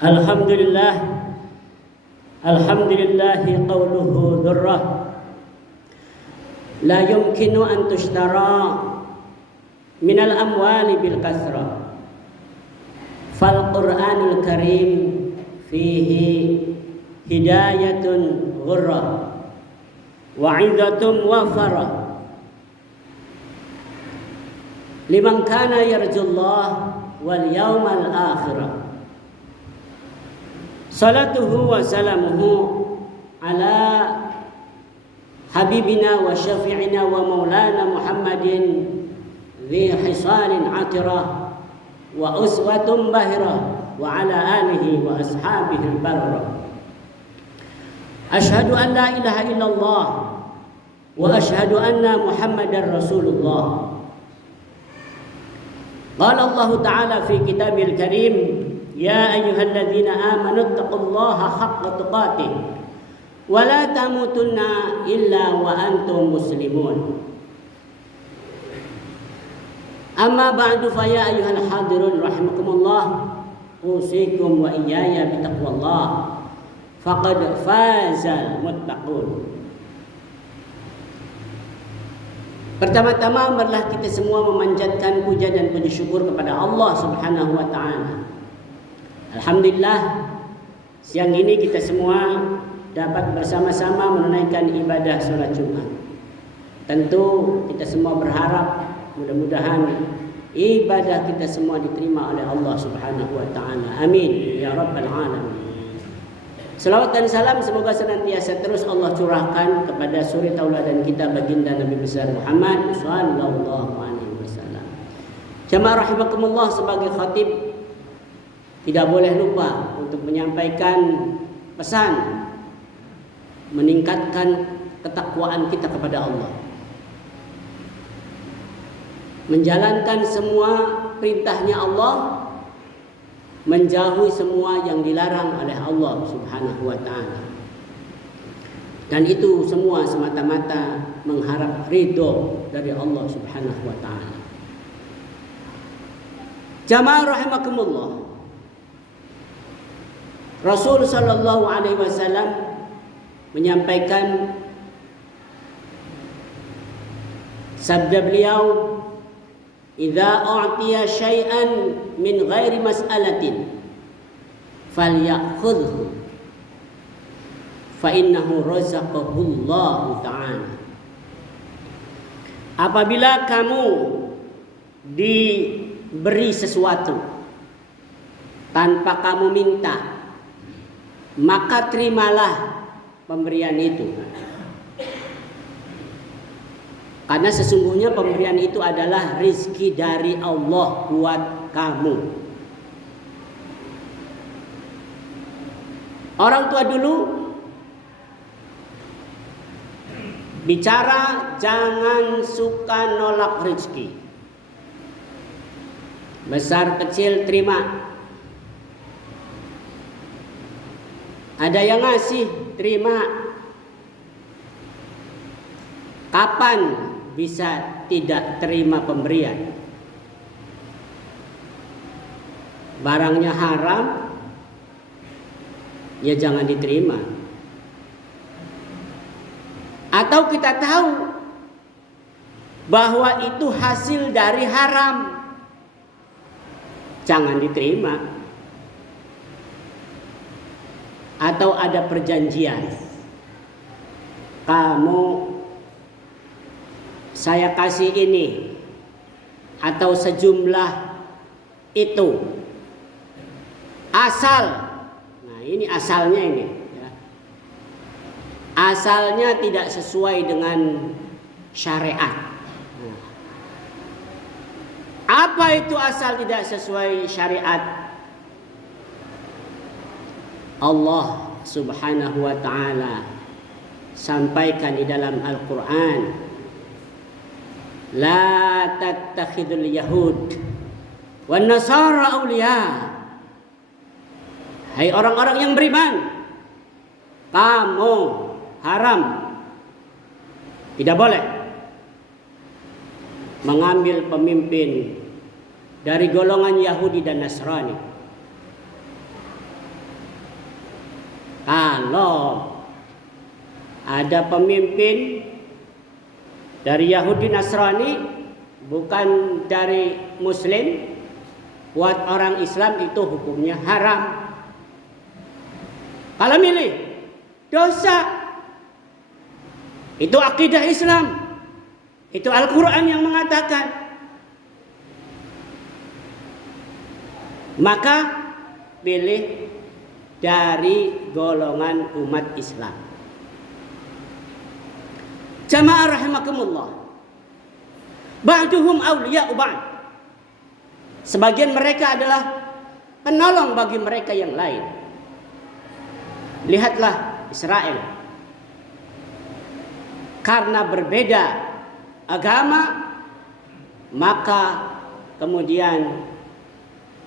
Alhamdulillah, alhamdulillah qawluhu dhurrah la yumkinu an tushtara min al-amwali bil kasrah. Fal Qur'anul Karim fihi hidayatun ghurrah wa'idhatun wafarah liman kana yarjullah wal yawmal akhirah. Salatuhu wa salamuhu ala habibina wa syafi'ina wa maulana Muhammadin dhi hisalin atirah wa uswatun bahirah wa ala alihi wa ashabihi al-barrah. Ashhadu an la ilaha illallah wa ashhadu anna Muhammadar Rasulullah. Qala Allah Ta'ala fi kitabil karim, ya ayyuhalladzina amanu taqullaha haqqa tuqatih wa la tamutunna illa wa antum muslimun. Amma ba'du fa ya ayyuhal hadirun rahimakumullah, usikum wa iyaya bitaqwallah faqad fazal muttaqun. Pertama-tama marilah kita semua memanjatkan puja dan puji syukur kepada Allah Subhanahu wa taala. Alhamdulillah, siang ini kita semua dapat bersama-sama menunaikan ibadah sholat Jumat. Tentu kita semua berharap mudah-mudahan ibadah kita semua diterima oleh Allah Subhanahu wa taala. Amin ya rabbal alamin. Salawat dan salam semoga senantiasa terus Allah curahkan kepada suri tauladan kita baginda Nabi besar Muhammad sallallahu alaihi wasallam. Jamaah rahimakumullah, sebagai khatib tidak boleh lupa untuk menyampaikan pesan meningkatkan ketakwaan kita kepada Allah, menjalankan semua perintahnya Allah, menjauhi semua yang dilarang oleh Allah Subhanahu wa taala. Dan itu semua semata-mata mengharap ridho dari Allah Subhanahu wa taala. Jamaah rahimakumullah, Rasul sallallahu alaihi wasallam menyampaikan sabda beliau, idza u'tiya syai'an min ghairi mas'alatin falyakhudhu fa innahu razaqahullahu ta'ala. Apabila kamu diberi sesuatu tanpa kamu minta, maka terimalah pemberian itu. Karena sesungguhnya pemberian itu adalah rizki dari Allah buat kamu. Orang tua dulu bicara jangan suka nolak rizki. Besar kecil terima. Ada yang ngasih, terima. Kapan bisa tidak terima pemberian? Barangnya haram, ya jangan diterima. Atau kita tahu bahwa itu hasil dari haram, jangan diterima. Atau ada perjanjian, saya kasih ini atau sejumlah itu, asal, nah ini asalnya ini ya. Asalnya tidak sesuai dengan syariat. Apa itu asal tidak sesuai syariat? Allah Subhanahu wa ta'ala sampaikan di dalam Al-Quran, la tattakhidul yahud wan nasara awliya. Hai orang-orang yang beriman, kamu haram, tidak boleh mengambil pemimpin dari golongan Yahudi dan Nasrani. Kalau ada pemimpin dari Yahudi Nasrani, bukan dari Muslim, buat orang Islam itu hukumnya haram. Kalau milih, dosa. Itu akidah Islam. Itu Al-Quran yang mengatakan. Maka pilih dari golongan umat Islam. Jamaah rahimakumullah. Ba'duhum awliya'u ba'd. Sebagian mereka adalah penolong bagi mereka yang lain. Lihatlah Israel. Karena berbeda agama, maka kemudian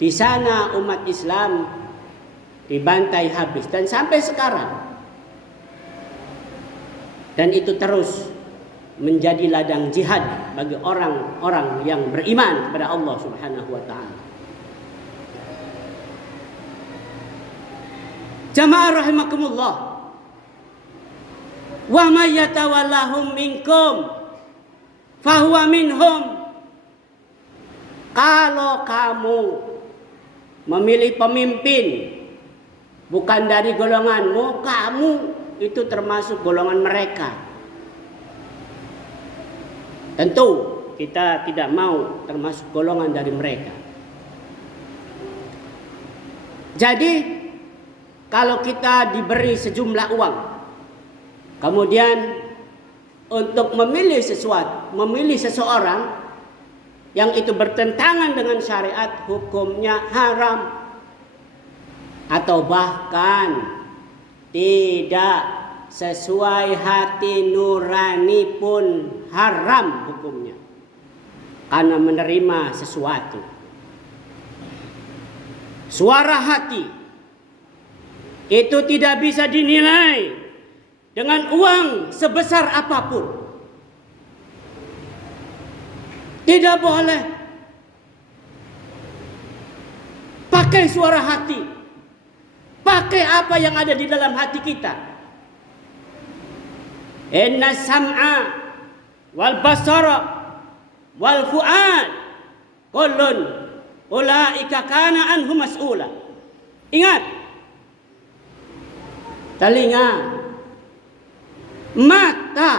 di sana umat Islam dibantai habis dan sampai sekarang. Dan itu terus menjadi ladang jihad bagi orang-orang yang beriman kepada Allah Subhanahu wa taala. Jamaah rahimakumullah. Wa may yatawallahum minkum fahuwa minhum. Kalau kamu memilih pemimpin bukan dari golonganmu, kamu itu termasuk golongan mereka. Tentu kita tidak mau termasuk golongan dari mereka. Jadi kalau kita diberi sejumlah uang, kemudian untuk memilih seseorang yang itu bertentangan dengan syariat, hukumnya haram. Atau bahkan tidak sesuai hati nurani pun haram hukumnya. Karena menerima sesuatu. Suara hati itu tidak bisa dinilai dengan uang sebesar apapun. Tidak boleh pakai suara hati. Pakai apa yang ada di dalam hati kita. Inna sam'a wal basara wal fu'ad kullun ulaika kana anhu mas'ula. Ingat, telinga, mata,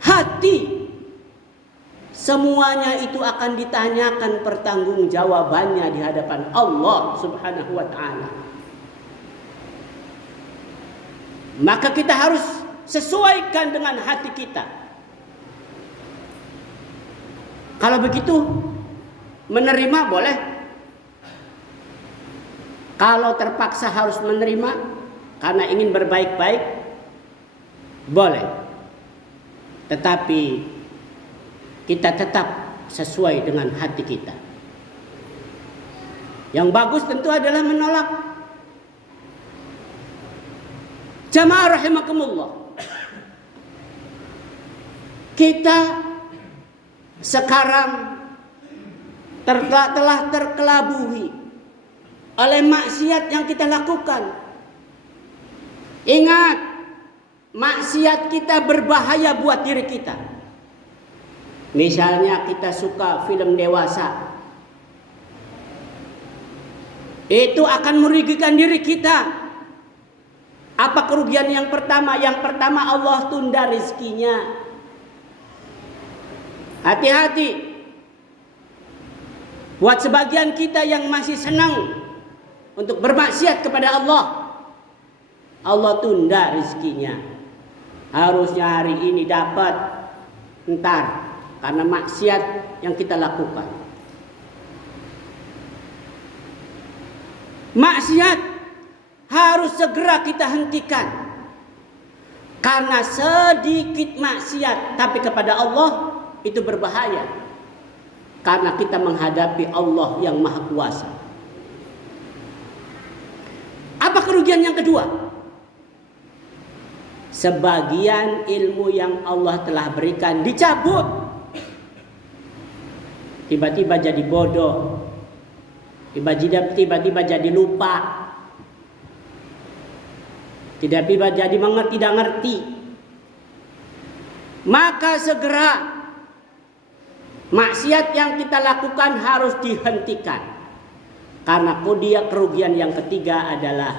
hati, semuanya itu akan ditanyakan pertanggungjawabannya di hadapan Allah Subhanahu wa taala. Maka kita harus sesuaikan dengan hati kita. Kalau begitu menerima boleh. Kalau terpaksa harus menerima karena ingin berbaik-baik, boleh. Tetapi kita tetap sesuai dengan hati kita. Yang bagus tentu adalah menolak. Jamaah rahimakumullah. Kita sekarang telah terkelabui oleh maksiat yang kita lakukan. Ingat, maksiat kita berbahaya buat diri kita. Misalnya kita suka film dewasa, itu akan merugikan diri kita. Apa kerugian yang pertama? Yang pertama, Allah tunda rezekinya. Hati-hati. Buat sebagian kita yang masih senang untuk bermaksiat kepada Allah, Allah tunda rezekinya. Harusnya hari ini dapat, entar, karena maksiat yang kita lakukan. Maksiat harus segera kita hentikan. Karena sedikit maksiat tapi kepada Allah itu berbahaya. Karena kita menghadapi Allah yang Maha Kuasa. Apa kerugian yang kedua? Sebagian ilmu yang Allah telah berikan dicabut. Tiba-tiba jadi bodoh. Tiba-tiba jadi lupa. tidak jadi tidak ngerti, maka segera maksiat yang kita lakukan harus dihentikan. Karena kerugian yang ketiga adalah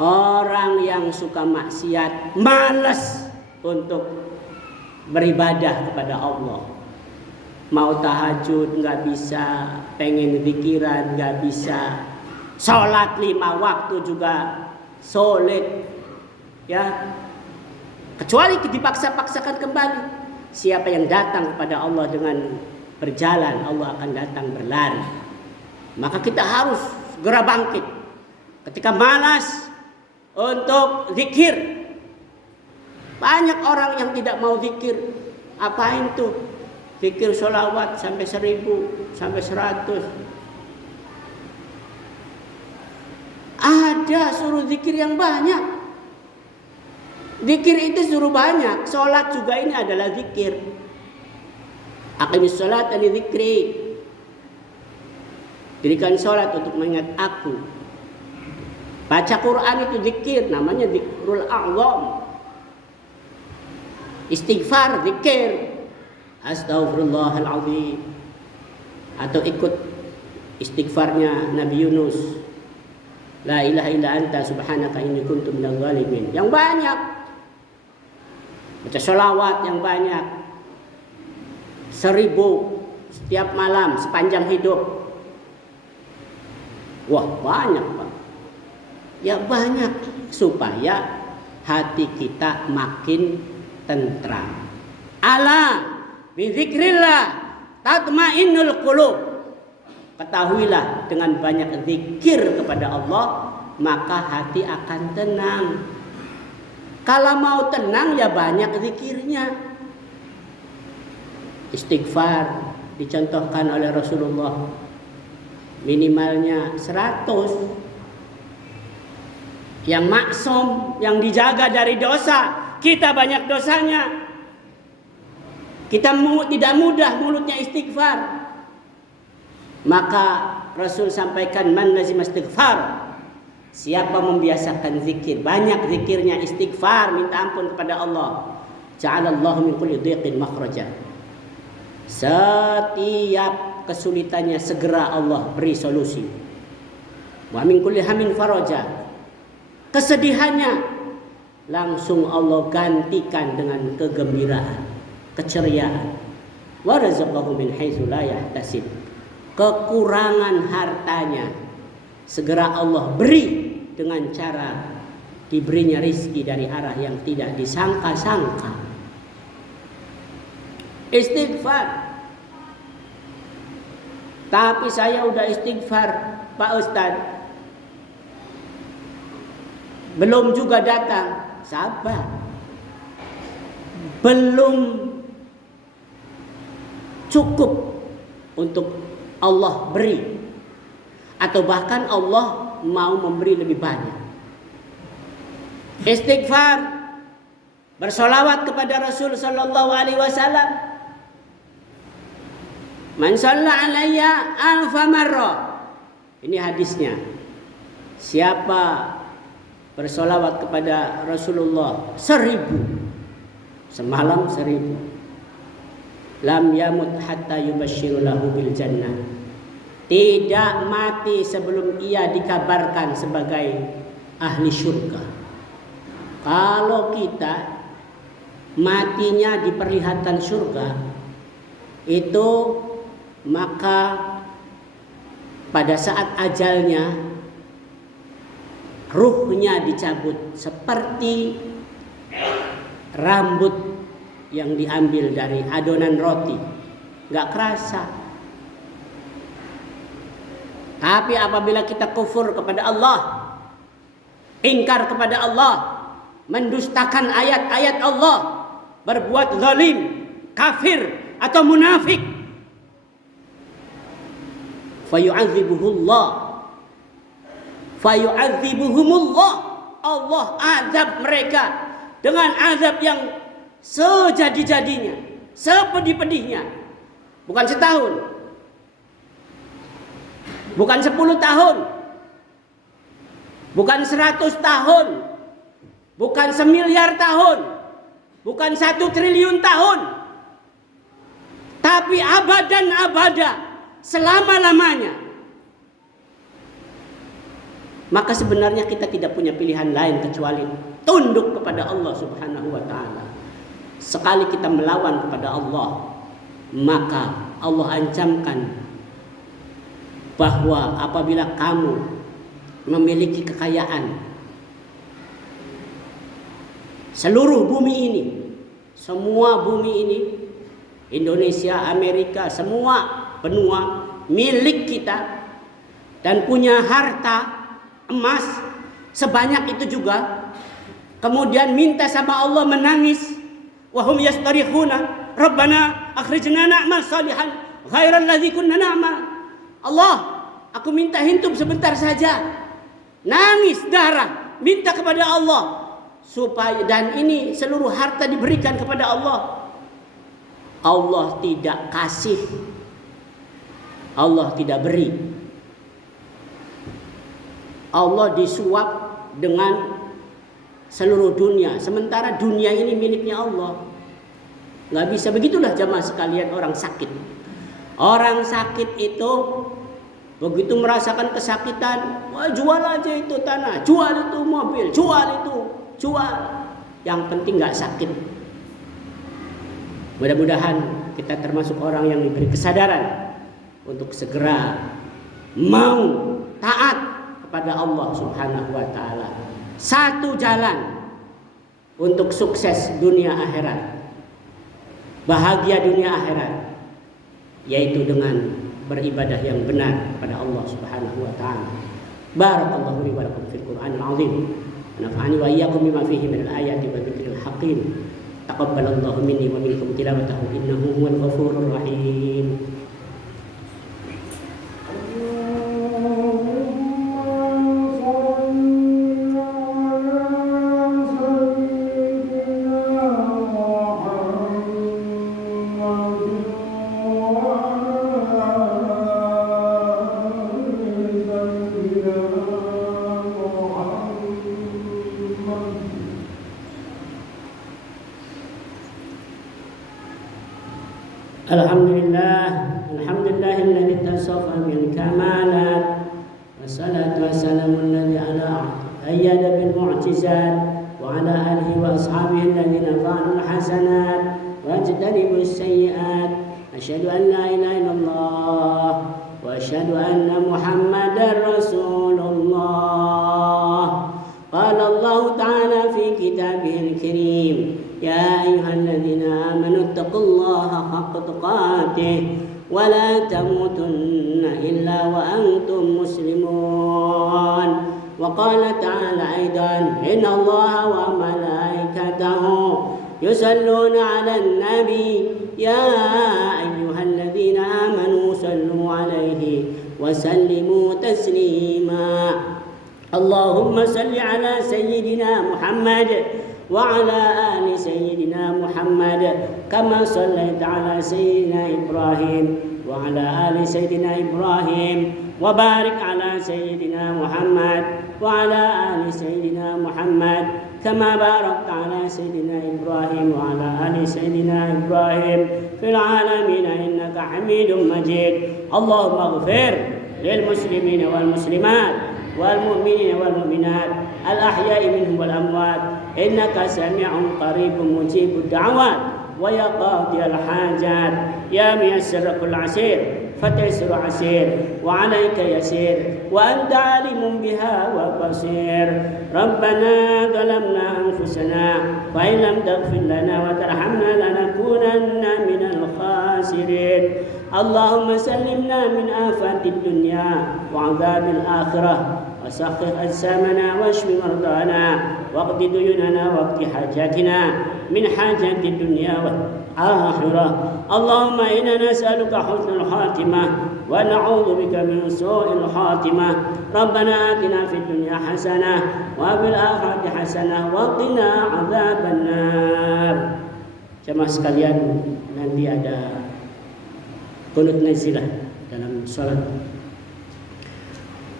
orang yang suka maksiat malas untuk beribadah kepada Allah. Mau tahajud nggak bisa, pengen zikiran nggak bisa, sholat 5 waktu juga sulit, ya. Kecuali dipaksa-paksakan kembali. Siapa yang datang kepada Allah dengan berjalan, Allah akan datang berlari. Maka kita harus segera bangkit. Ketika malas untuk zikir, banyak orang yang tidak mau zikir. Apain tuh? Zikir sholawat sampai 1000, sampai 100. Ada suruh zikir yang banyak. Zikir itu suruh banyak. Sholat juga ini adalah zikir. Aqimis sholat li zikri. Dirikan sholat untuk mengingat aku. Baca Quran itu zikir, namanya zikrul a'zam. Istighfar, zikir. Astaghfirullahaladzim. Atau ikut istighfarnya Nabi Yunus. La ilaha illa anta subhanaka inni kuntu minadh dhalimin. Yang banyak. Baca sholawat yang banyak. 1000 setiap malam sepanjang hidup. Wah, banyak, Pak. Ya banyak, supaya hati kita makin tentram. Ala bi dzikrillah tatmainnul qulub. Ketahuilah, dengan banyak zikir kepada Allah, maka hati akan tenang. Kalau mau tenang ya banyak zikirnya. Istighfar dicontohkan oleh Rasulullah, minimalnya 100. Yang maksum, yang dijaga dari dosa, kita banyak dosanya. Kita tidak mudah mulutnya istighfar. Maka Rasul sampaikan, man lazim istighfar, siapa membiasakan zikir, banyak zikirnya, istighfar, minta ampun kepada Allah, ja'alallahu min kulli dhiqin makhraja. Setiap kesulitannya segera Allah beri solusi. Wa min kulli hamin faraja. Kesedihannya langsung Allah gantikan dengan kegembiraan, keceriaan. Wa razaqahu min haitsu la yahtasib. Kekurangan hartanya segera Allah beri dengan cara diberinya rizki dari arah yang tidak disangka-sangka. Istighfar. Tapi saya udah istighfar, Pak Ustadz, belum juga datang. Sabar. Belum cukup untuk Allah beri, atau bahkan Allah mau memberi lebih banyak. Istighfar, bersolawat kepada Rasul sallallahu alaihi wasallam. Man shalla alayya alfa marra. Ini hadisnya. Siapa bersolawat kepada Rasulullah 1000, semalam 1000, lam yamut hatta yubashshiru lahu bil jannah. Tidak mati sebelum ia dikabarkan sebagai ahli surga. Kalau kita matinya diperlihatkan surga, itu maka pada saat ajalnya ruhnya dicabut seperti rambut yang diambil dari adonan roti, nggak kerasa. Tapi apabila kita kufur kepada Allah, ingkar kepada Allah, mendustakan ayat-ayat Allah, berbuat zalim, kafir atau munafik, fayu'adzibuhumullah, Allah azab mereka dengan azab yang sejadi-jadinya, sepedih-pedihnya. Bukan setahun, bukan 10 tahun, bukan 100 tahun, bukan 1.000.000.000 tahun, bukan 1 triliun tahun, tapi abadan abada, selama-lamanya. Maka sebenarnya kita tidak punya pilihan lain kecuali tunduk kepada Allah Subhanahu wa taala. Sekali kita melawan kepada Allah, maka Allah ancamkan bahwa apabila kamu memiliki kekayaan seluruh bumi ini, semua bumi ini, Indonesia, Amerika, semua benua milik kita, dan punya harta emas sebanyak itu juga, kemudian minta sama Allah, menangis, wahum yastarihuna rabbana akhrijna na'mal salihan ghairal ladzi kunna na'mal. Allah, aku minta hidup sebentar saja. Nangis darah, minta kepada Allah supaya, dan ini seluruh harta diberikan kepada Allah. Allah tidak kasih, Allah tidak beri. Allah disuap dengan seluruh dunia, sementara dunia ini miliknya Allah. Nggak bisa. Begitulah jamaah sekalian orang sakit. Orang sakit itu begitu merasakan kesakitan, wah, jual aja itu tanah, jual itu mobil, jual. Yang penting nggak sakit. Mudah-mudahan kita termasuk orang yang diberi kesadaran untuk segera mau taat kepada Allah Subhanahu wa taala. Satu jalan untuk sukses dunia akhirat, bahagia dunia akhirat, yaitu dengan beribadah yang benar kepada Allah Subhanahu wa taala. Barakallahu li wa lakum fil Qur'anil 'azim. Nafa'ani wa iyyakum bima fihi minal ayati wa dzikril hakim. Taqabbalallahu minni wa minkum tilawatahu innahu huwal ghafurur rahim. Alhamdulillahilladzi tasafa bil kamalat, wassalatu wassalamu alladzi ala ayyada bil mu'jizat, wa ala alihi wa ashabihi alladhina fa'alul hasanat wa ajtanibus sayyi'at. Asyhadu an la ilaha illallah wa asyhadu anna Muhammadar Rasulullah. Qala Allah ta'ala fi kitabihil karim, ya ayyuhalladzina amanu taqullaha haqqa tuqatih wa la tamutunna illa wa antum muslimun. Wa qala ta'ala aidan, inna Allaha wa malaikatahu yusalluna 'alan nabi ya ayyuhalladzina amanu sallu 'alaihi wa sallimu taslima. Allahumma salli ala sayyidina Muhammad wa ala ali sayyidina Muhammad kama sallaita ala sayyidina Ibrahim wa ala ali sayyidina Ibrahim wa barik ala sayyidina Muhammad wa ala ali sayyidina Muhammad kama barakta ala sayyidina Ibrahim wa ala ali sayyidina Ibrahim fil alamin innaka Hamidum Majid. Allahumma ighfir lil muslimina wal muslimat والمؤمنين والمؤمنات الأحياء منهم والأموات إنك سميع قريب مجيب الدعوات ويا قاضي الحاجات يا ميسر كل عسير فتيسر عسير وعليك يسير وأنت عالم بها وبصير. ربنا ظلمنا أنفسنا فإن لم تغفر لنا وترحمنا لنكونن من الخاسرين. اللهم سلمنا من آفات الدنيا وعذاب الآخرة وسخر أجسامنا واشف مرضانا واقض ديوننا واقض حاجاتنا من حاجات الدنيا والآخرة. اللهم إنا نسألك حسن الخاتمة ونعوذ بك من سوء الخاتمة. ربنا آتنا في الدنيا حسنة وفي الآخرة حسنة وقنا عذاب النار. Jemaah sekalian, nanti ada qunut nazilah dalam salat.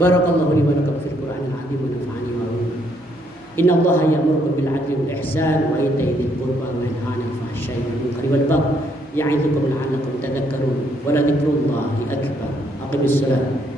Barakallahu li wa lakum fil Qur'anil 'azim wa nafa'ani wa Innallaha ya'murukum bil 'adli wal ihsan wa ita'i dzil qurba wa yanha 'anil fahsya'i wal munkari wal baghi ya'idukum la'allakum tadhakkarun wa la dzikrullahi akbar. Aqimissalam.